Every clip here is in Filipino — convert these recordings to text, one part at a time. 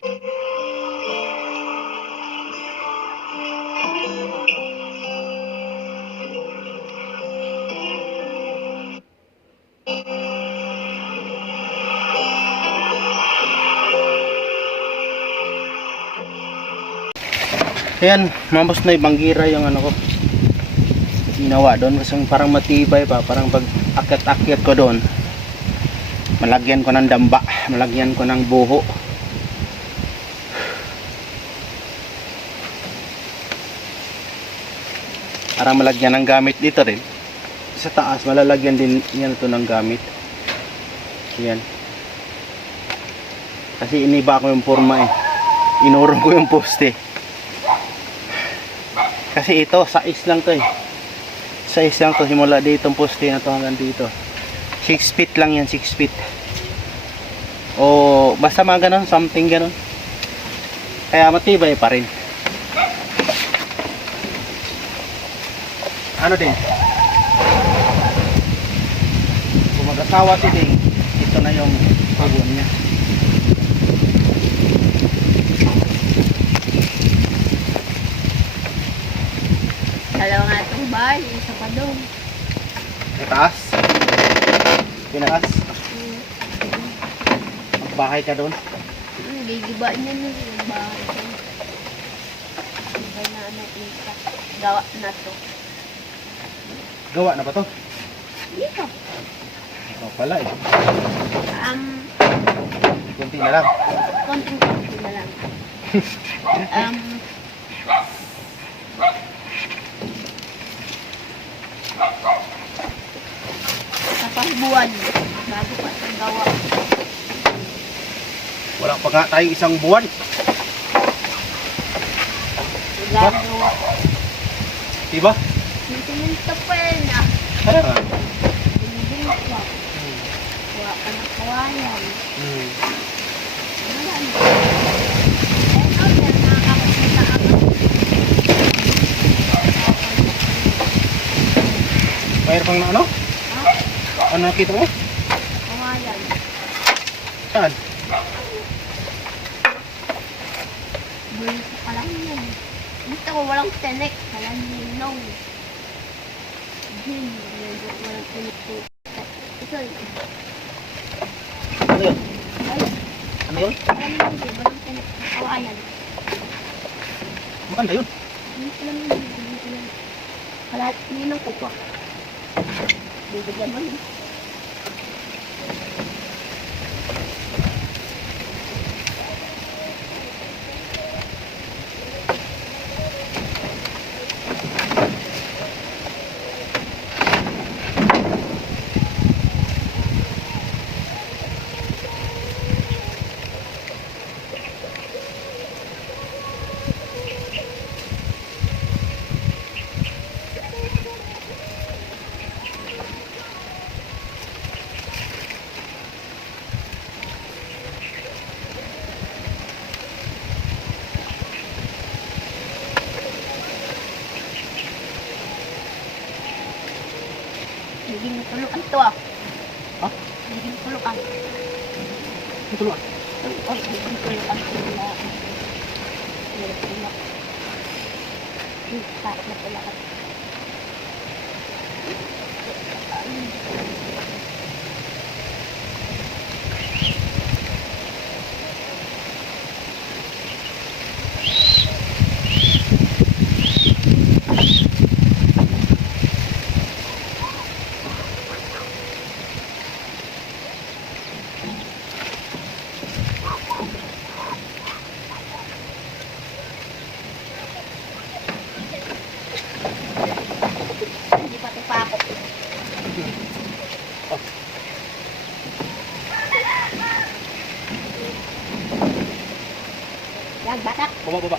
Ayan, mambos na ibanggira yung ano ko ginawa doon kasi parang matibay pa, parang pag akyat-akyat ko doon malagyan ko ng damba, malagyan ko ng buho. Parang malagyan ng gamit dito rin sa taas, malalagyan din yan ito ng gamit. Yan kasi iniba ko yung forma inurong ko yung poste kasi ito size lang to size lang to, simula dito yung poste na to hanggang dito 6 feet lang yan, 6 feet o basta mga ganun, something ganun, kaya matibay pa rin. Ano din kung mag-asawa si Ding, ito na yung tubo niya. Dalawa nga itong bahay, isa pa doon. Taas? Pinaas? Magbahay ka doon? Gigiba niya na yung bahay ko. Ibay na ano isa. Gawa na to. Gawa na ba to? Dito. Oo pala kunti na lang. Konting-konti na lang. Kapag buwan, bago pa sa gawa. Wala pa nga tayo isang buwan. Gagawa. Diba? Sintiminto pa yun ah. Kaya nga. Binibingwa. Kuha ka ng kawayan. Ano lang. Pero nakakapagpunta ako. Mayroon pang ano? Ha? Ano nakita mo? Kawayan. Saan? Bulito pa lang yan. Dito ko walang tenek. Walang ninaw. Medyo walang tenek po. Ito. Ano yun? Ay, Ano yun? walang tenek. Kawayan. Maganda yun. Dito lang yun. Dito lang. Kalat, ninaw ko pa. Bibigyan mo yun. Naging tuluan to ah. Ha? Naging tuluan. Ito lang. Oh, naging tuluan sila. Naging kahit na pala ka. Hindi pati pa ako. Yan, batak. Baba.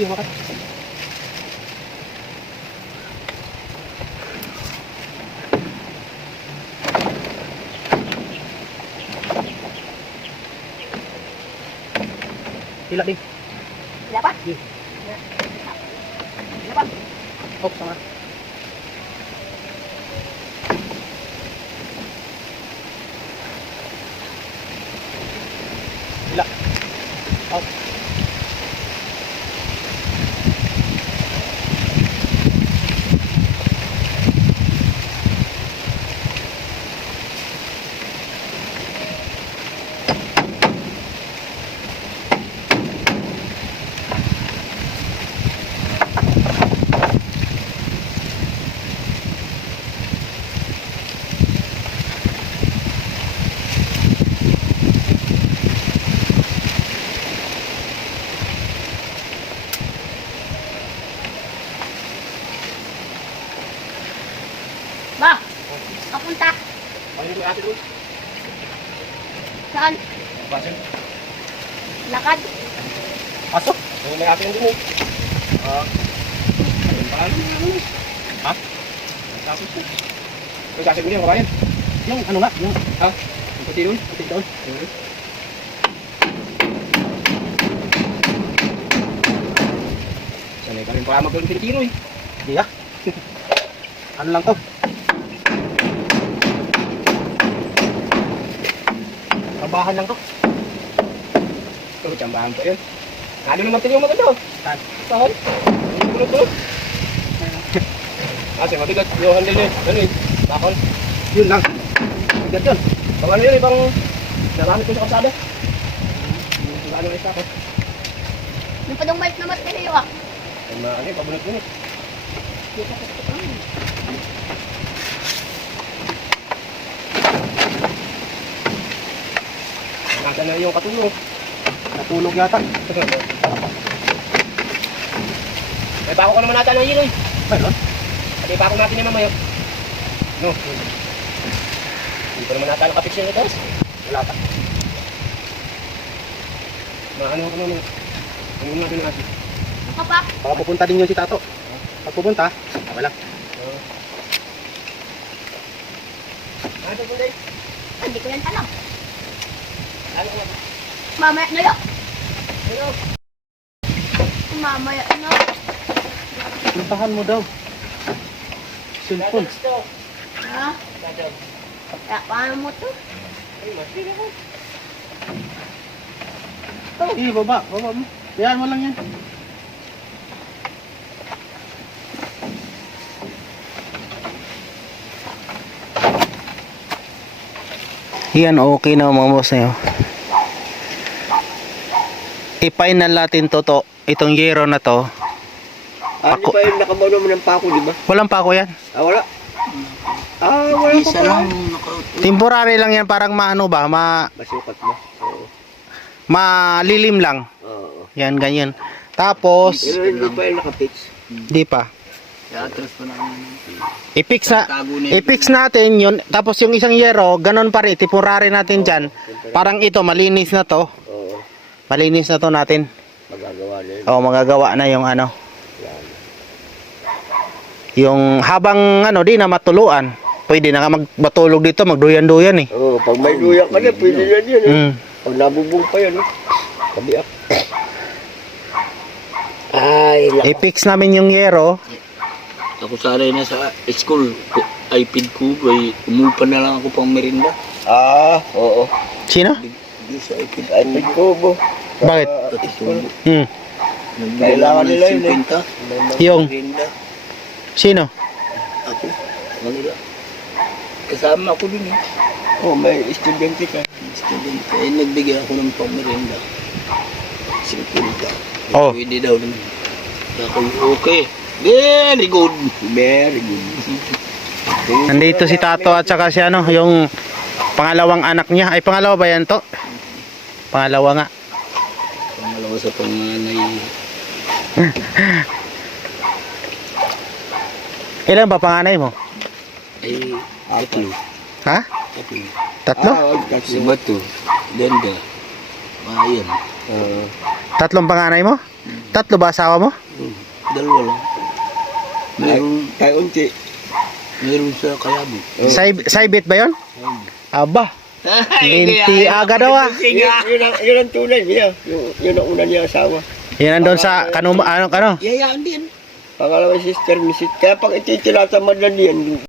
Sige, makat. Hila din. Wala pa? Sige. Wala pa? Oh, sama. Hila. Oh. Ba? Kapunta? Pangin ko ate doon. Saan? Basin. Lakad? Pasok. May ate doon eh. Ayun pa alam mo. Ha? Tapos ko. May kasi mo yung kabayan. Yung ano nga? Yung yung puti doon. Puti doon. Sanay ka rin para magawin pinitiro eh. Hindi ah. Ano lang to? Tambahan lang to. Ito, tambahan to yun. Ano naman tayo maganda oh. Saan? Saan? Tulog-tulog. Kasi mabigat. Yung handle yun. Ano yun? Bakon. Yun lang. Mabigat yun. Pag ano yun, ibang naramit ko sa kalsada. Ano yung isa ko? Yung padong mic naman kayo ah. Ay ano yun, pabunot-bunot. Nasaan na yung katulog? Natulog yata. May bako ka naman nata ng hilo eh. Mayroon? Pati bako natin yung mamaya. No. Hindi ko naman nata ng kapiksyon nito. Wala pa. Maano ko naman. Ano natin natin? Ako pa? Baka pupunta din yun si Tato. Pag pupunta, wala. Ano pupunta eh? Hindi ko yan alam. Ano ko? Mamaya na yun. Ano? Mamaya na. Puntahan mo daw. Cellphone. Ha? Kaya paano mo to? Eh, baba mo. Kayaan mo lang yan. Yan, okay na mga boss na yun. I-final natin to. Itong yero na to. Ano ba yung nakabaw naman ng pako, di ba? Walang pako yan. Ah, wala. Ah, wala pa pala. Temporary lang yan, parang maano ba, Masukat ba? malilim lang. Oo. Yan, ganyan. Tapos, Pero hindi pa yung nakapix. di pa. Atras pa namin. I-fix natin yun. Tapos yung isang yero, ganun pa rin. Tipurari natin dyan. Parang ito, malinis na to. Oo. Malinis na to natin. Magagawa na yun. O, magagawa na yung ano. Yan. Yung habang ano, di na matuluan. Pwede na ka magbatulog dito, magduyan-duyan eh. Oo, pag may luya ka na, pwede yan yun. Eh. Mm. Pag nabubong pa yan, kabiak. Ay, I-fix namin yung yero. Ako sanay na sa school, iPad ko, ay umupa na lang ako pang merinda. Oo. Sino? Di sa iPad Ay, may kubo. Bakit? Katutubo. Hmm. Kailangan nila yun, eh. 50. Yung, Merinda. sino? Ako. Manila. Kasama ako dun eh. Oh, may estudyante ka. Student. Eh, nagbigay ako ng pang merinda. 50. Oh. Pwede daw naman. Ako, okay. Very good. Very good. Nandito si Tato at saka si ano, yung pangalawang anak niya. Ay, pangalawa ba yan to? Pangalawa nga. Pangalawa sa panganay. Ilan ba panganay mo? Ay, tatlo. Ha? Tatlo. Tatlo? Si Bato. Denda. Ayan. Tatlong panganay mo? Tatlo ba asawa mo? Dalawa lang. Mayroon, Kay unti. mayroon sa Kalabi. Saibit ba yon? Aba, linti aga daw ah. Yun ang tunay niya. Yun ang una niya asawa. Yan nandun sa kanuma, ano. Yayaan din. Pangalawa sister, misit. Kaya pag ititilata man lang yan,